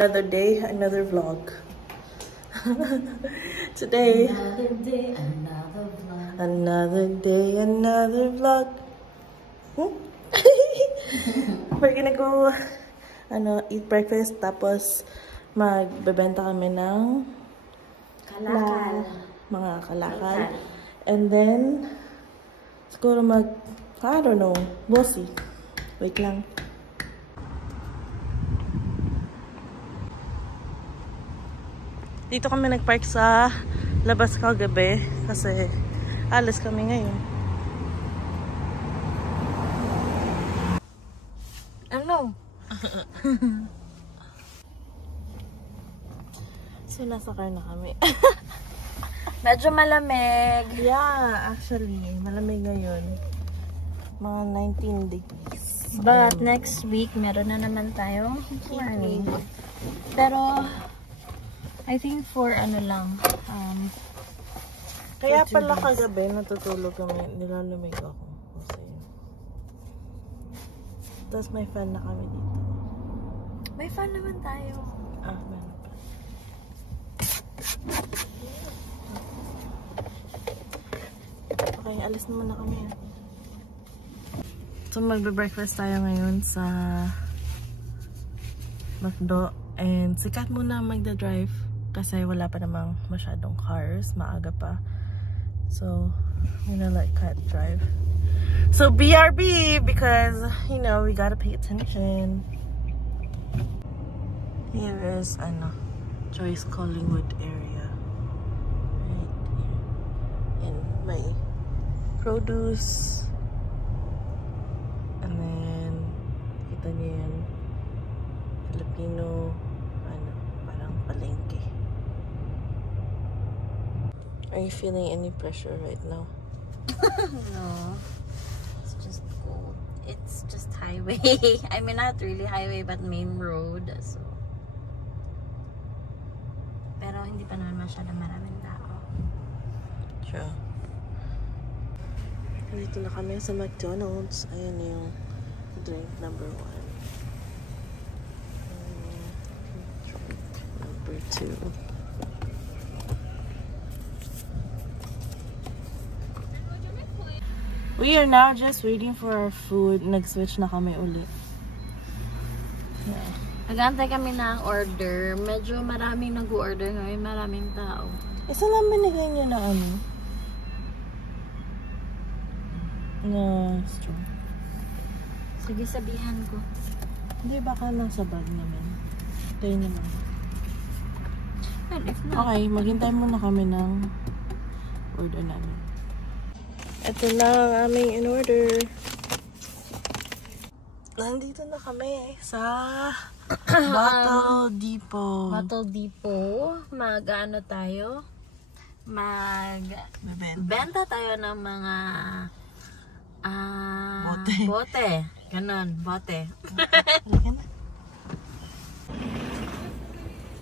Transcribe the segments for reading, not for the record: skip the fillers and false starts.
Another day, another vlog. Today, another day, another vlog. We're gonna go eat breakfast, tapos magbebenta kami ng kalakal. Mga kalakal. And then, siguro I don't know, we'll see. Wait lang. Dito kami nagpark sa labas kagabi kasi alis kami ngayon. Ano? So, nasa car na kami. Medyo malamig. Yeah, actually, malamig ngayon. Mga 19 degrees. But next week, meron na naman tayong warning. Pero, I think for lang. Kaya pala kagabi natutulog kami, nilalamig ako. Kasi, tapos may fan na kami dito. May fan naman tayo. Meron pa. Okay, alis naman na kami. So, magbe-breakfast tayo ngayon sa McDo. And si Kat muna magda-drive. Kasi wala pa namang masyadong cars. Maaga pa. So, I'm gonna let Kat drive. So, BRB! Because, we gotta pay attention. Here is, Joyce Collingwood area. Right here. And my produce. And then, kita niyo yan. Filipino, parang palengke. Are you feeling any pressure right now? No. It's just cold. It's just highway. I mean, not really highway, but main road. So. Pero hindi pa naman masyadong maraming tao. Sure. Dito na kami sa McDonald's. Ayan yung drink number 1. Drink number 2. We are now just waiting for our food. Nag-switch na kami ulit. Yeah. Nag-aantay kami ng order. Medyo maraming nag-order ngayon. Maraming tao. Isa lang binigay niyo na na straw. Sige, sabihan ko. Hindi, baka nasa bag naman. Tayo naman. And if not, Okay, maghintay muna kami ng order namin. Ito na ang aming in-order. Nandito na kami sa Bottle Depot. Bottle Depot. Mag-ano tayo? Benta tayo ng mga bote. Ganon, bote.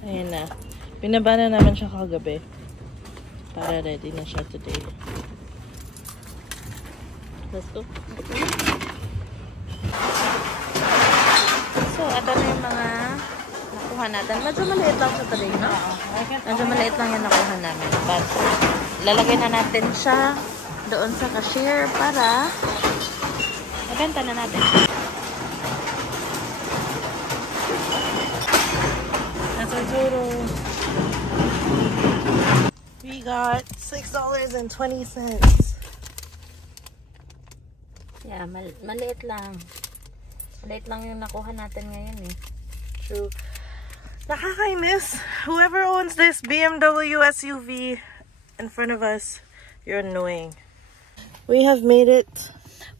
Ayan na. Binaba na naman siya kagabi. Para ready na siya today. Let's go. So, ito na yung mga nakuha natin. Medyo maliit lang siya today, no? Medyo maliit lang yung nakuha namin. But, lalagay na natin siya doon sa cashier para mabenta na natin. That's our total. We got $6.20. Yeah, maliit lang. Maliit lang yung nakuha natin ngayon eh. True. Nakakainis. Whoever owns this BMW SUV in front of us, you're annoying. We have made it.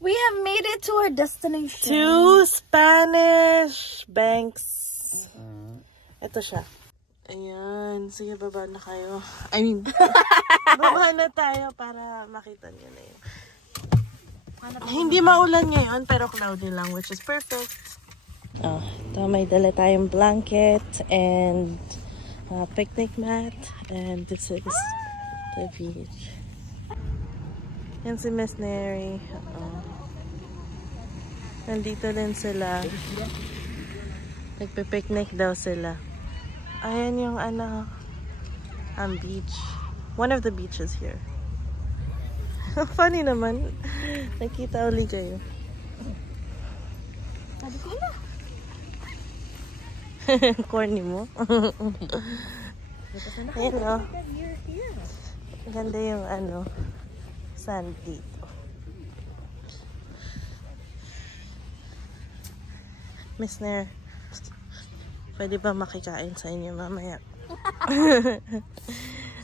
We have made it to our destination. 2 Spanish banks. Ito siya. Ayan. Sige, baba na kayo. I mean, baba na tayo para makita niyo na yun. Hindi maulan ngayon, pero cloudy lang, which is perfect. Oh, ito may dala tayong blanket and picnic mat. And this is the beach. Yan si Miss Neri. Nandito din sila. Nagpe-picnic daw sila. Ayan yung ang beach. One of the beaches here. Funny naman. Nakita ulit kayo. Sabi ko na. Corny mo. Ayan o. Ganda yung sand dito. Miss Nair, pwede ba makikain sa inyo mamaya?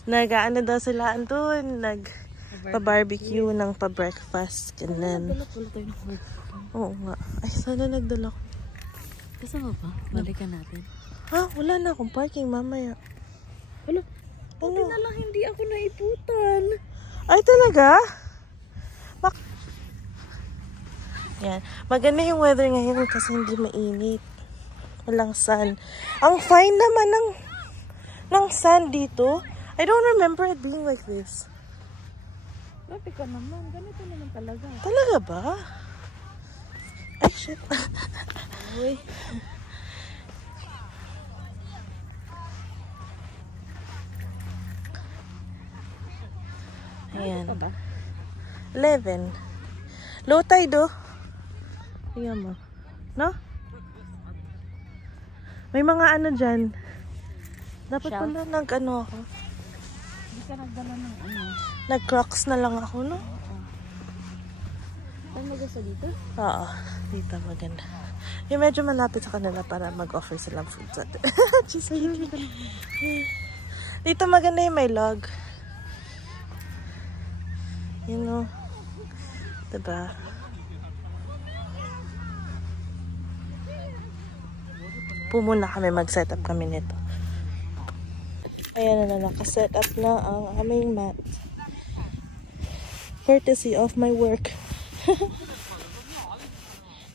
Nag-ano daw sila andun, nag-barbecue ng pa-breakfast. Ganun. Oo nga. Ay, sana nagdala ko. Kasama pa? Balikan natin. Ha? Wala na akong parking mamaya. Wala. Buti na lang hindi ako naiputan. Ay, talaga? Yan. Maganda yung weather ngayon kasi hindi mainit. Walang sun. Ang fine naman ng sun dito. I don't remember it being like this. Grabe ka naman. Ganito naman talaga. Talaga ba? Ay, shit. Uy. Ayan. 11. Low tide, oh. Tingnan mo. No? May mga dyan. Dapat pala nag-ano ako. Hindi ka nagdala ng Nag-crocs na lang ako, no? Saan mo gusto dito? Oo. Dito maganda. Yung medyo malapit sa kanila para mag-offer silang food sa atin. Dito maganda yung may log. You know. Diba? Pumuna kami, mag-set up kami nito. Ayan na, naka-set up na ang aming mat. Courtesy of my work.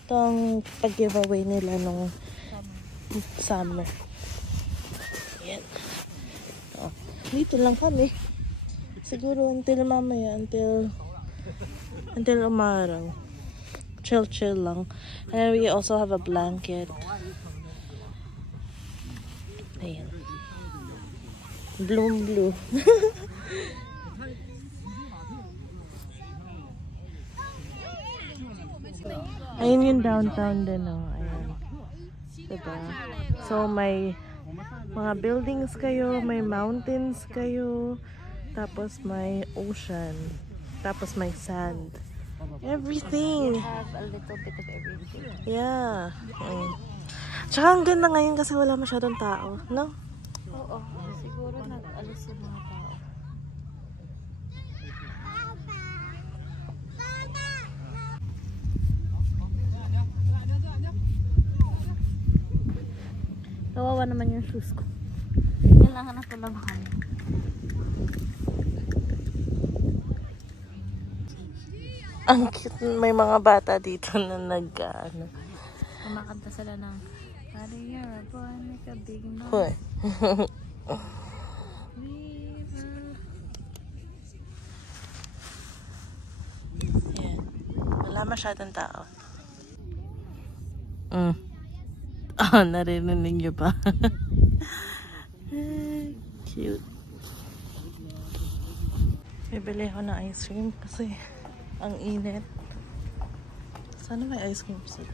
Itong pag-giveaway nila nung summer. Ayan. Oh, dito lang kami. Siguro until mamaya, until umaraw. Chill lang. And we also have a blanket. Ayan. Blue. Ayun yung downtown din, oh. Ayan. Diba? So, may mga buildings kayo, may mountains kayo, tapos may ocean, tapos may sand. Everything. You have a little bit of everything. Yeah. Tsaka ang ganda ngayon kasi wala masyadong tao, no? Oo. Siguro nag-alis yung mga tao. Kawawa naman yung shoes ko. Kailangan na tulungan. Ang cute. May mga bata dito na Kumakanta sila ng Mahirap, make a big noise. Hoy. Yan. Wala masyadong tao. Narinig niyo pa. Cute. Bibili ako ng ice cream kasi ang init. Sana may ice cream sila.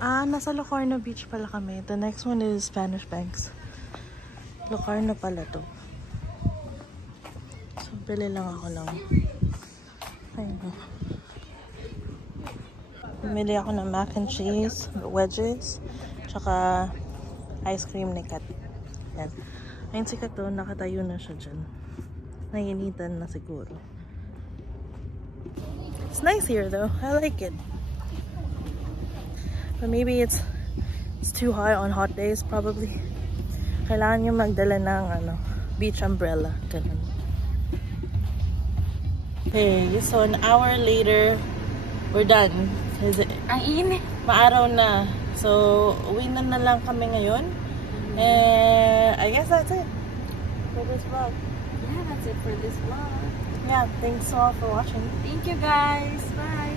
Nasa Locarno Beach pala kami. The next one is Spanish Banks. Locarno pala to. So, bili lang ako ng bumili ako ng mac and cheese, wedges, tsaka ice cream ni Kat. Yan. Ayun si Kat doon, nakatayo na siya dyan. Nainitan na siguro. It's nice here though. I like it. But maybe it's too hot on hot days probably. Kailangan nyo magdala ng beach umbrella. Ganun. Okay, so an hour later, we're done. Ang init. Maaraw na. So, uwi na lang kami ngayon. And I guess that's it for this vlog. Yeah, that's it for this vlog. Yeah, thanks all for watching. Thank you guys. Bye.